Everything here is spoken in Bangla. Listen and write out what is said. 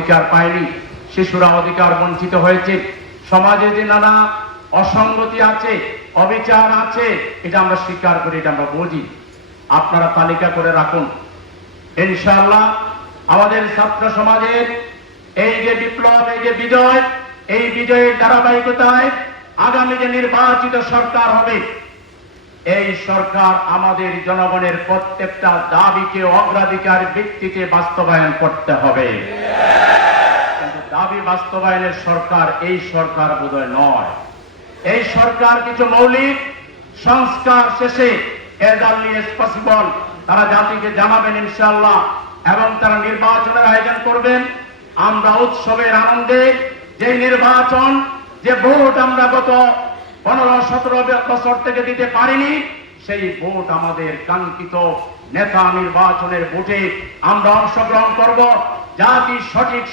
অধিকার পায়নি, শিশুরা অধিকার বঞ্চিত হয়েছে, সমাজে যে নানা অসঙ্গতি আছে, অবিচার আছে, এটা আমরা স্বীকার করি, এটা আমরা বুঝি। আপনারা তালিকা করে রাখুন। ইনশাআল্লাহ আমাদের ছাত্র সমাজের এই যে বিপ্লব, এই যে বিজয়, এই বিজয়ের ধারাবাহিকতায় আগামী যে নির্বাচিত সরকার হবে, এই সরকার আমাদের জনগণের প্রত্যেকটা দাবিকে অগ্রাধিকার ভিত্তিতে বাস্তবায়ন করতে হবে। কিন্তু দাবি বাস্তবায়নের সরকার এই সরকার বোধহয় নয়। এই সরকার কিছু মৌলিক সংস্কার শেষে as early as possible তারা জাতিকে জানাবেন ইনশাআল্লাহ, এবং তারা নির্বাচনের আয়োজন করবেন। আমরা উৎসবের আনন্দে যে নির্বাচন, যে ভোট আমরা গত 15-17 বছর থেকে দিতে পারিনি, সেই ভোট আমাদের কাঙ্ক্ষিত নেতা নির্বাচনের ভোটে আমরা অংশগ্রহণ করব। জাতি সঠিক